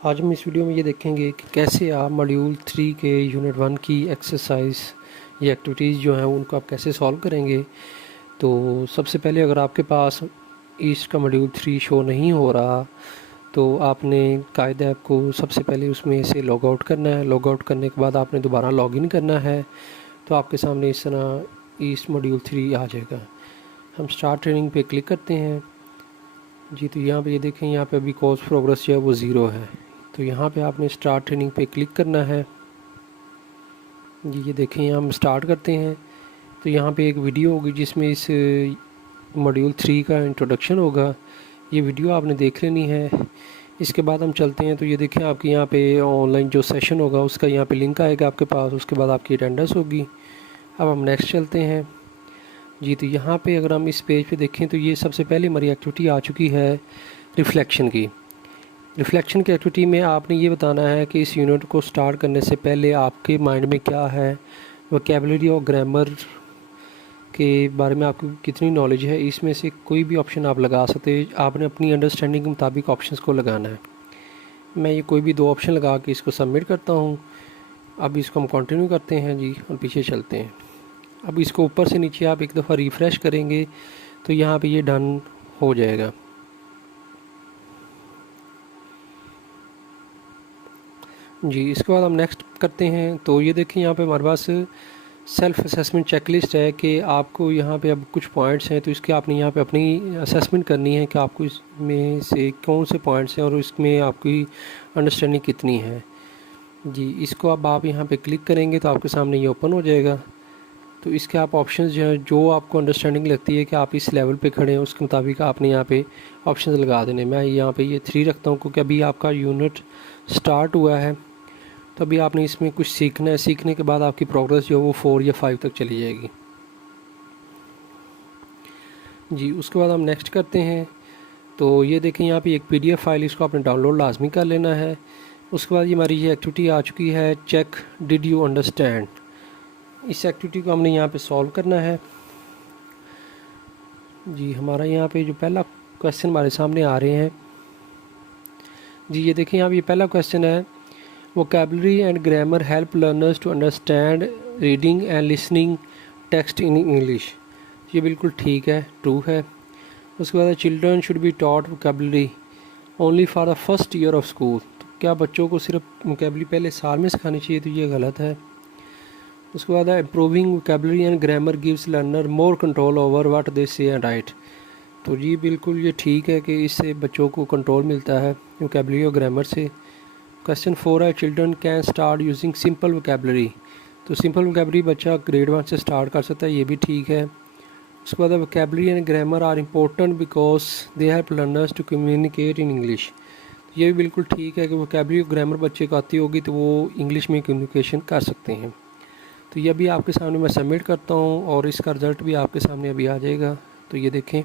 आज हम इस वीडियो में ये देखेंगे कि कैसे आप मॉड्यूल 3 के यूनिट 1 की एक्सरसाइज या एक्टिविटीज़ जो हैं उनको आप कैसे सॉल्व करेंगे। तो सबसे पहले अगर आपके पास ईस्ट का मॉड्यूल 3 शो नहीं हो रहा तो आपने कायदे को सबसे पहले उसमें से लॉग आउट करना है। लॉग आउट करने के बाद आपने दोबारा लॉग इन करना है, तो आपके सामने इस तरह ईस्ट मॉड्यूल 3 आ जाएगा। हम स्टार्ट ट्रेनिंग पे क्लिक करते हैं जी। तो यहाँ पे ये देखें, यहाँ पे अभी कोर्स प्रोग्रेस जो है वो ज़ीरो है। तो यहाँ पे आपने स्टार्ट ट्रेनिंग पे क्लिक करना है जी। ये देखें, यहाँ हम स्टार्ट करते हैं तो यहाँ पे एक वीडियो होगी जिसमें इस मॉड्यूल 3 का इंट्रोडक्शन होगा। ये वीडियो आपने देख लेनी है। इसके बाद हम चलते हैं तो ये देखें, आपके यहाँ पे ऑनलाइन जो सेशन होगा उसका यहाँ पे लिंक आएगा आपके पास। उसके बाद आपकी अटेंडेंस होगी। अब हम नेक्स्ट चलते हैं जी। तो यहाँ पे अगर हम इस पेज पे देखें तो ये सबसे पहले हमारी एक्टिविटी आ चुकी है रिफ्लेक्शन की। रिफ्लेक्शन की एक्टिविटी में आपने ये बताना है कि इस यूनिट को स्टार्ट करने से पहले आपके माइंड में क्या है, वोकैबुलरी और ग्रामर के बारे में आपको कितनी नॉलेज है। इसमें से कोई भी ऑप्शन आप लगा सकते हैं। आपने अपनी अंडरस्टैंडिंग के मुताबिक ऑप्शंस को लगाना है। मैं ये कोई भी दो ऑप्शन लगा के इसको सबमिट करता हूँ। अब इसको हम कंटिन्यू करते हैं जी और पीछे चलते हैं। अब इसको ऊपर से नीचे आप एक दफ़ा रिफ़्रेश करेंगे तो यहाँ पे ये डन हो जाएगा जी। इसके बाद हम नेक्स्ट करते हैं तो ये देखें, यहाँ पे हमारे पास सेल्फ असेसमेंट चेकलिस्ट है कि आपको यहाँ पे अब कुछ पॉइंट्स हैं तो इसके आपने यहाँ पे अपनी असेसमेंट करनी है कि आपको इसमें से कौन से पॉइंट्स हैं और इसमें आपकी अंडरस्टैंडिंग कितनी है जी। इसको अब आप यहाँ पे क्लिक करेंगे तो आपके सामने ये ओपन हो जाएगा। तो इसके आप ऑप्शंस जो हैं, जो आपको अंडरस्टैंडिंग लगती है कि आप इस लेवल पे खड़े हैं, उसके मुताबिक आपने यहाँ पे ऑप्शंस लगा देने। मैं यहाँ पे ये 3 रखता हूँ क्योंकि अभी आपका यूनिट स्टार्ट हुआ है। तो अभी आपने इसमें कुछ सीखना है। सीखने के बाद आपकी प्रोग्रेस जो है वो 4 या 5 तक चली जाएगी जी। उसके बाद हम नेक्स्ट करते हैं तो ये देखें, यहाँ पे एक PDF फाइल, इसको आपने डाउनलोड लाजमी कर लेना है। उसके बाद ये हमारी ये एक्टिविटी आ चुकी है, चेक डिड यू अंडरस्टैंड। इस एक्टिविटी को हमने यहाँ पे सॉल्व करना है जी। हमारा यहाँ पे जो पहला क्वेश्चन हमारे सामने आ रहे हैं जी। ये देखें, यहाँ पे ये पहला क्वेश्चन है, vocabulary and grammar help learners to understand reading and listening text in English. ये बिल्कुल ठीक है, ट्रू है। उसके बाद children should be taught vocabulary only for the first year of school. तो क्या बच्चों को सिर्फ वोकैबुलरी पहले साल में सिखानी चाहिए? तो ये गलत है। उसके बाद improving vocabulary and grammar gives learner more control over what they से एंड राइट। तो जी बिल्कुल ये ठीक है कि इससे बच्चों को कंट्रोल मिलता है वोकैबुलरी और ग्रामर से। क्वेश्चन 4 है, children can start using simple vocabulary. तो सिंपल वोकैबुलरी बच्चा ग्रेड 1 से स्टार्ट कर सकता है, ये भी ठीक है। उसके बाद vocabulary and grammar are important because they help learners to communicate in English. ये भी बिल्कुल ठीक है कि वोकैबुलरी और ग्रामर बच्चे को आती होगी तो वो इंग्लिश में कम्युनिकेशन कर सकते हैं। तो ये अभी आपके सामने मैं सबमिट करता हूँ और इसका रिज़ल्ट भी आपके सामने अभी आ जाएगा। तो ये देखें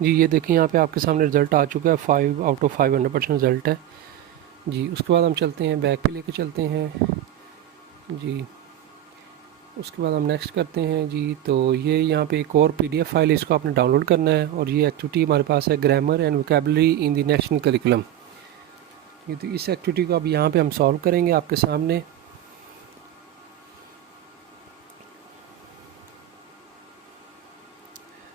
जी। ये देखें, यहाँ पे आपके सामने रिज़ल्ट आ चुका है। 5 आउट ऑफ 5 100% रिज़ल्ट है जी। उसके बाद हम चलते हैं, बैक पे लेके चलते हैं जी। उसके बाद हम नेक्स्ट करते हैं जी। तो ये यहाँ पे एक और PDF फाइल है, इसको आपने डाउनलोड करना है। और ये एक्टिविटी हमारे पास है, grammar and vocabulary in the national curriculum. ये तो इस एक्टिविटी को अब यहाँ पे हम सॉल्व करेंगे आपके सामने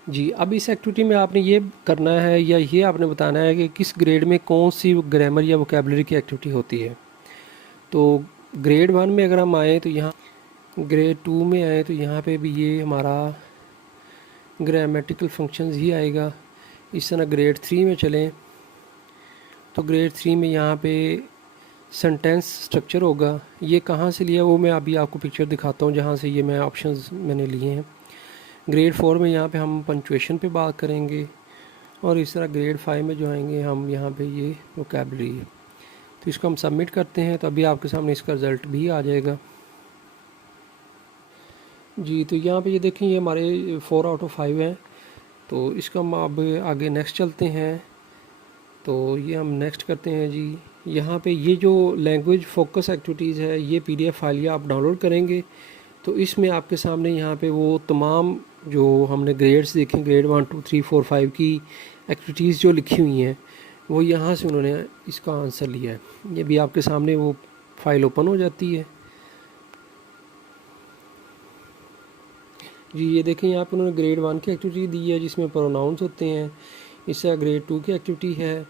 जी। अब इस एक्टिविटी में आपने ये करना है या ये आपने बताना है कि किस ग्रेड में कौन सी ग्रामर या वोकैबुलरी की एक्टिविटी होती है। तो ग्रेड 1 में अगर हम आए तो यहाँ, ग्रेड 2 में आए तो यहाँ पे भी ये हमारा ग्रामेटिकल फंक्शंस ही आएगा। इस तरह ग्रेड 3 में चलें तो ग्रेड 3 में यहाँ पे सेंटेंस स्ट्रक्चर होगा। ये कहाँ से लिया वो मैं अभी आपको पिक्चर दिखाता हूँ जहाँ से ये मैं ऑप्शंस मैंने लिए हैं। ग्रेड 4 में यहाँ पे हम पंक्चुएशन पे बात करेंगे और इस तरह ग्रेड 5 में जो आएंगे हम यहाँ पे ये वोकैबुलरी है। तो इसको हम सबमिट करते हैं तो अभी आपके सामने इसका रिज़ल्ट भी आ जाएगा जी। तो यहाँ पे ये देखें, ये हमारे 4 आउट ऑफ 5 हैं। तो इसका हम अब आगे नेक्स्ट चलते हैं तो ये हम नेक्स्ट करते हैं जी। यहाँ पे ये जो लैंग्वेज फोकस एक्टिविटीज़ है, ये PDF फाइल ये आप डाउनलोड करेंगे तो इसमें आपके सामने यहाँ पे वो तमाम जो हमने ग्रेड्स देखे, ग्रेड 1 2 3 4 5 की एक्टिविटीज़ जो लिखी हुई हैं, वो यहाँ से उन्होंने इसका आंसर लिया है। ये भी आपके सामने वो फाइल ओपन हो जाती है जी। ये देखें यहाँ पर उन्होंने ग्रेड 1 की एक्टिविटी दी है जिसमें प्रोनाउंस होते हैं। इस तरह ग्रेड 2 की एक्टिविटी है,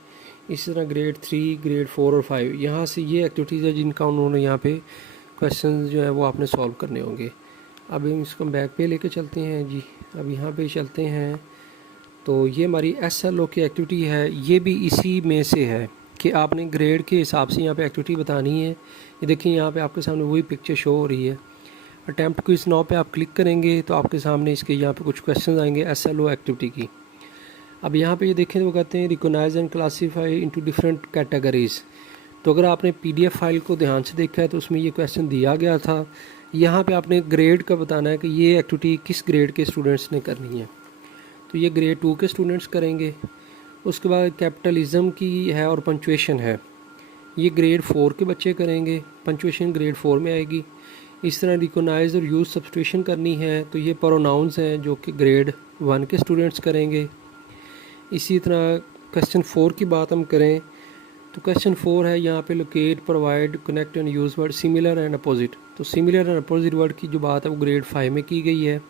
इस तरह ग्रेड 3, ग्रेड 4 और 5 यहाँ से ये एक्टिविटीज़ है जिनका उन्होंने यहाँ पे क्वेश्चन जो है वो आपने सॉल्व करने होंगे। अब हम इसको बैक पे लेके चलते हैं जी। अब यहाँ पे चलते हैं तो ये हमारी SLO की एक्टिविटी है। ये भी इसी में से है कि आपने ग्रेड के हिसाब से यहाँ पे एक्टिविटी बतानी है। ये देखिए यहाँ पे आपके सामने वही पिक्चर शो हो रही है। अटैम्प्ट क्विज नाउ पे आप क्लिक करेंगे तो आपके सामने इसके यहाँ पे कुछ क्वेश्चन आएंगे SLO एक्टिविटी की। अब यहाँ पे ये देखें तो वो कहते हैं recognise and classify into different categories. तो अगर आपने PDF फाइल को ध्यान से देखा है तो उसमें ये क्वेश्चन दिया गया था। यहाँ पे आपने ग्रेड का बताना है कि ये एक्टिविटी किस ग्रेड के स्टूडेंट्स ने करनी है। तो ये ग्रेड 2 के स्टूडेंट्स करेंगे। उसके बाद कैपिटलिज्म की है और पंचुएशन है, ये ग्रेड 4 के बच्चे करेंगे, पंचुएशन ग्रेड 4 में आएगी। इस तरह रिकॉग्नाइज और यूज़ सब्स्टिट्यूशन करनी है तो ये प्रोनाउंस हैं जो कि ग्रेड 1 के स्टूडेंट्स करेंगे। इसी तरह क्वेश्चन 4 की बात हम करें तो क्वेश्चन 4 है यहाँ पे locate, provide, connect and use word similar and opposite. तो सिमिलर एंड अपोजिट वर्ड की जो बात है वो ग्रेड 5 में की गई है।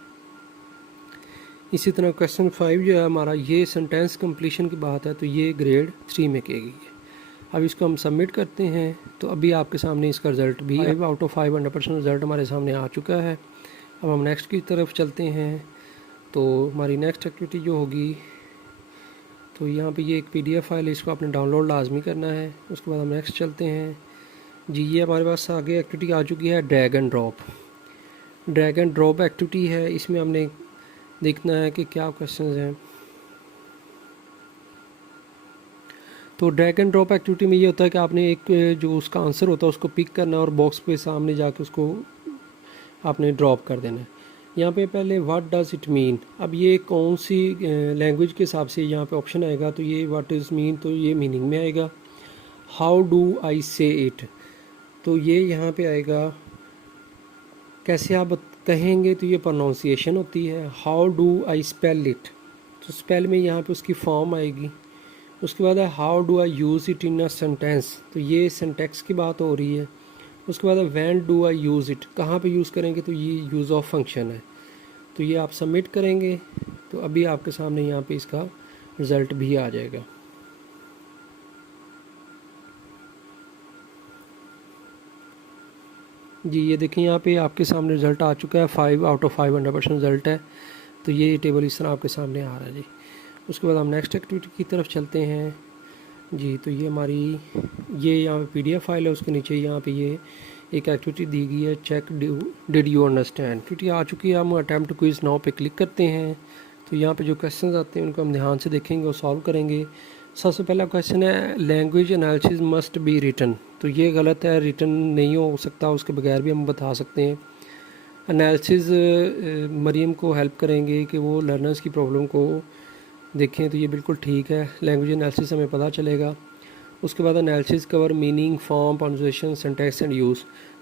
इसी तरह क्वेश्चन 5 जो है हमारा, ये सेंटेंस कंप्लीशन की बात है तो ये ग्रेड 3 में की गई है। अब इसको हम सबमिट करते हैं तो अभी आपके सामने इसका रिज़ल्ट भी 5 आउट ऑफ 5 100% रिज़ल्ट हमारे सामने आ चुका है। अब हम नेक्स्ट की तरफ चलते हैं। तो हमारी नेक्स्ट एक्टिविटी जो होगी, तो यहाँ पे ये एक PDF फाइल है, इसको आपने डाउनलोड लाजमी करना है। उसके बाद हम नेक्स्ट चलते हैं जी। ये हमारे पास आगे एक्टिविटी आ चुकी है drag and drop. Drag and drop activity है, इसमें हमने देखना है कि क्या क्वेश्चंस हैं। तो ड्रैग एंड ड्रॉप एक्टिविटी में ये होता है कि आपने एक जो उसका आंसर होता है उसको पिक करना है और बॉक्स पे सामने जाके उसको आपने ड्रॉप कर देना है। यहाँ पे पहले व्हाट डज़ इट मीन, अब ये कौन सी लैंग्वेज के हिसाब से यहाँ पे ऑप्शन आएगा, तो ये व्हाट इज़ मीन तो ये मीनिंग में आएगा। हाउ डू आई से इट, तो ये यहाँ पे आएगा कैसे आप कहेंगे, तो ये प्रोनाउंसिएशन होती है। How do I spell it, तो स्पेल में यहाँ पे उसकी फॉर्म आएगी। उसके बाद है how do I use it in a sentence, तो ये सेंटेक्स की बात हो रही है। उसके बाद है when do I use it, कहाँ पे यूज़ करेंगे, तो ये यूज़ ऑफ फंक्शन है। तो ये आप सबमिट करेंगे तो अभी आपके सामने यहाँ पे इसका रिज़ल्ट भी आ जाएगा। जी ये देखिए यहाँ पे आपके सामने रिज़ल्ट आ चुका है, 5 आउट ऑफ 5 100% रिज़ल्ट है। तो ये टेबल इस तरह आपके सामने आ रहा है जी। उसके बाद हम नेक्स्ट एक्टिविटी की तरफ चलते हैं जी। तो ये हमारी ये यहाँ पे PDF फाइल है, उसके नीचे यहाँ पे ये एक एक्टिविटी दी गई है, check did you understand. Activity आ चुकी है, हम अटैम्प्ट क्विज नाउ पे क्लिक करते हैं। तो यहाँ पे जो क्वेश्चंस आते हैं उनको हम ध्यान से देखेंगे और सॉल्व करेंगे। सबसे पहला क्वेश्चन है language analysis must be written, तो ये गलत है, रिटन नहीं हो सकता, उसके बगैर भी हम बता सकते हैं। एनालिसिस मरीम को हेल्प करेंगे कि वो लर्नर्स की प्रॉब्लम को देखें, तो ये बिल्कुल ठीक है। लैंग्वेज एनालिसिस हमें पता चलेगा। उसके बाद analysis cover meaning, form, pronunciation, syntax and use,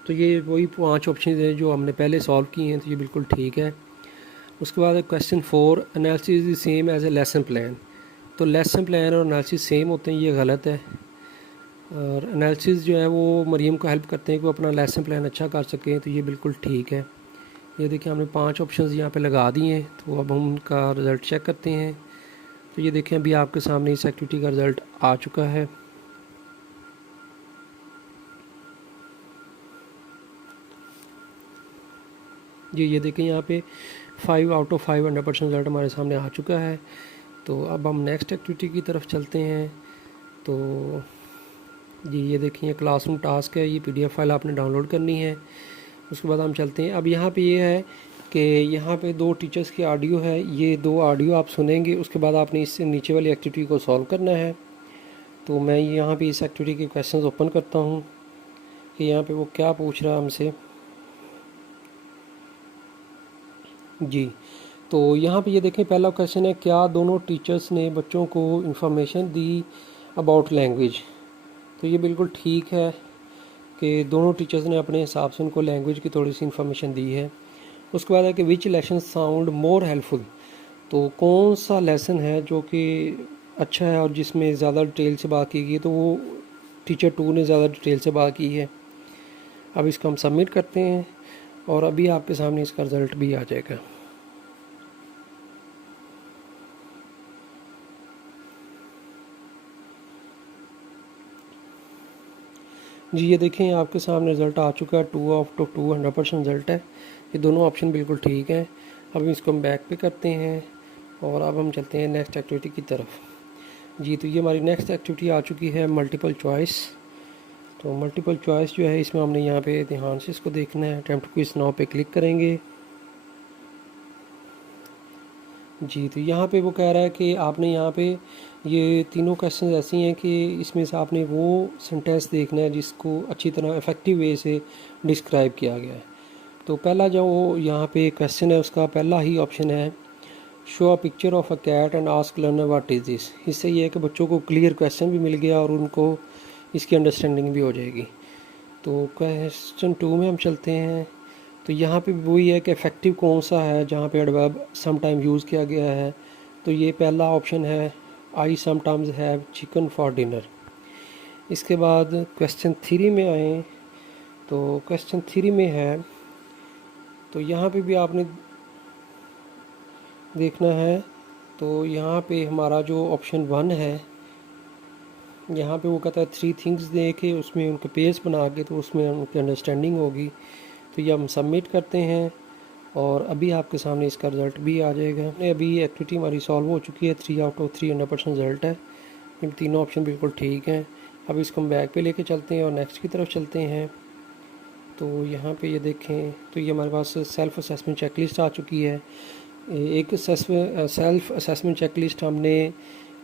तो ये वही 5 ऑप्शन हैं जो हमने पहले सॉल्व किए हैं, तो ये बिल्कुल ठीक है। उसके बाद question 4 analysis is same as a lesson plan, तो लेसन प्लान और एनालिसिस सेम होते हैं, ये गलत है। और एनालिसिस जो है वो मरीम को हेल्प करते हैं कि वो अपना लेसन प्लान अच्छा कर सकें, तो ये बिल्कुल ठीक है। ये देखिए हमने 5 ऑप्शन यहाँ पे लगा दिए हैं। तो अब हम उनका रिज़ल्ट चेक करते हैं। तो ये देखें अभी आपके सामने इस एक्टिविटी का रिज़ल्ट आ चुका है। जी ये देखें यहाँ पे 5 आउट ऑफ 5 100% रिज़ल्ट हमारे सामने आ चुका है। तो अब हम नेक्स्ट एक्टिविटी की तरफ चलते हैं। तो जी ये देखिए क्लासरूम टास्क है, ये PDF फाइल आपने डाउनलोड करनी है। उसके बाद हम चलते हैं। अब यहाँ पे ये है कि यहाँ पे 2 टीचर्स की ऑडियो है, ये 2 ऑडियो आप सुनेंगे, उसके बाद आपने इससे नीचे वाली एक्टिविटी को सॉल्व करना है। तो मैं यहाँ पे इस एक्टिविटी के क्वेश्चंस ओपन करता हूँ कि यहाँ पे वो क्या पूछ रहा है हमसे जी। तो यहाँ पे ये देखें पहला क्वेश्चन है, क्या दोनों टीचर्स ने बच्चों को इन्फॉर्मेशन दी अबाउट लैंग्वेज। तो ये बिल्कुल ठीक है कि दोनों टीचर्स ने अपने हिसाब से उनको लैंग्वेज की थोड़ी सी इन्फॉर्मेशन दी है। उसके बाद है कि विच लेसन साउंड मोर हेल्पफुल, तो कौन सा लेसन है जो कि अच्छा है और जिसमें ज़्यादा डिटेल से बात की गई है, तो वो टीचर 2 ने ज़्यादा डिटेल से बात की है। अब इसको हम सबमिट करते हैं और अभी आपके सामने इसका रिज़ल्ट भी आ जाएगा। जी ये देखें आपके सामने रिज़ल्ट आ चुका है, 2 ऑफ 2 100% रिज़ल्ट है। ये दोनों ऑप्शन बिल्कुल ठीक हैं। अब इसको हम बैक पे करते हैं और अब हम चलते हैं नेक्स्ट एक्टिविटी की तरफ। जी तो ये हमारी नेक्स्ट एक्टिविटी आ चुकी है मल्टीपल चॉइस। तो मल्टीपल चॉइस जो है इसमें हमने यहाँ पे ध्यान से इसको देखना है। अटेम्प्ट क्विज नाउ पे क्लिक करेंगे। जी तो यहाँ पे वो कह रहा है कि आपने यहाँ पे ये तीनों क्वेश्चन ऐसी हैं कि इसमें से आपने वो सेंटेंस देखना है जिसको अच्छी तरह इफ़ेक्टिव वे से डिस्क्राइब किया गया है। तो पहला जो यहाँ पे क्वेश्चन है उसका पहला ही ऑप्शन है show a picture of a cat and ask learner what is this. इससे ये है कि बच्चों को क्लियर क्वेश्चन भी मिल गया और उनको इसकी अंडरस्टैंडिंग भी हो जाएगी। तो क्वेश्चन 2 में हम चलते हैं। तो यहाँ पे वही है कि इफ़ेक्टिव कौन सा है जहाँ पे एडवर्ब समटाइम यूज़ किया गया है। तो ये पहला ऑप्शन है I sometimes have chicken for dinner. इसके बाद क्वेश्चन 3 में आए तो क्वेश्चन 3 में है, तो यहाँ पे भी आपने देखना है। तो यहाँ पे हमारा जो ऑप्शन 1 है, यहाँ पे वो कहता है 3 थिंग्स दे के उसमें उनके पेज बना के, तो उसमें उनकी अंडरस्टैंडिंग होगी। तो ये हम सबमिट करते हैं और अभी आपके सामने इसका रिज़ल्ट भी आ जाएगा। अभी एक्टिविटी हमारी सॉल्व हो चुकी है, 3 आउट ऑफ 3 100% रिज़ल्ट है। इन तीनों ऑप्शन बिल्कुल ठीक हैं। अब इसको हम बैक पे लेके चलते हैं और नेक्स्ट की तरफ चलते हैं। तो यहाँ पे ये देखें तो ये हमारे पास सेल्फ़ असेसमेंट चेकलिस्ट आ चुकी है। एक सेल्फ़ असेसमेंट चेकलिस्ट हमने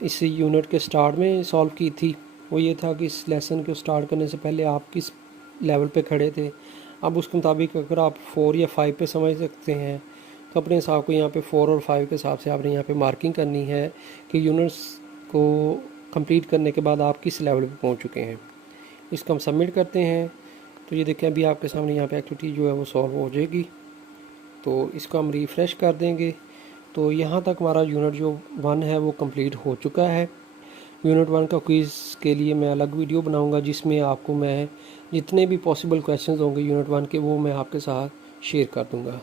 इस यूनिट के स्टार्ट में सॉल्व की थी। वो ये था कि इस लेसन को स्टार्ट करने से पहले आप किस लेवल पे खड़े थे। अब उसके मुताबिक अगर आप 4 या 5 पे समझ सकते हैं तो अपने हिसाब को यहाँ पे 4 और 5 के हिसाब से आपने यहाँ पे मार्किंग करनी है कि यूनिट्स को कंप्लीट करने के बाद आप किस लेवल पे पहुँच चुके हैं। इसको हम सबमिट करते हैं। तो ये देखें अभी आपके सामने यहाँ पे एक्टिविटी जो है वो सॉल्व हो जाएगी। तो इसको हम रिफ़्रेश कर देंगे। तो यहाँ तक हमारा यूनिट जो 1 है वो कंप्लीट हो चुका है। यूनिट 1 का क्विज़ के लिए मैं अलग वीडियो बनाऊंगा जिसमें आपको मैं जितने भी पॉसिबल क्वेश्चंस होंगे यूनिट 1 के वो मैं आपके साथ शेयर कर दूंगा।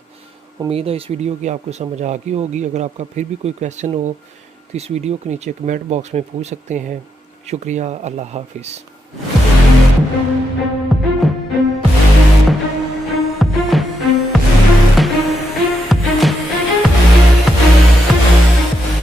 उम्मीद है इस वीडियो की आपको समझ आ गई होगी। अगर आपका फिर भी कोई क्वेश्चन हो तो इस वीडियो के नीचे कमेंट बॉक्स में पूछ सकते हैं। शुक्रिया। अल्लाह हाफिज़।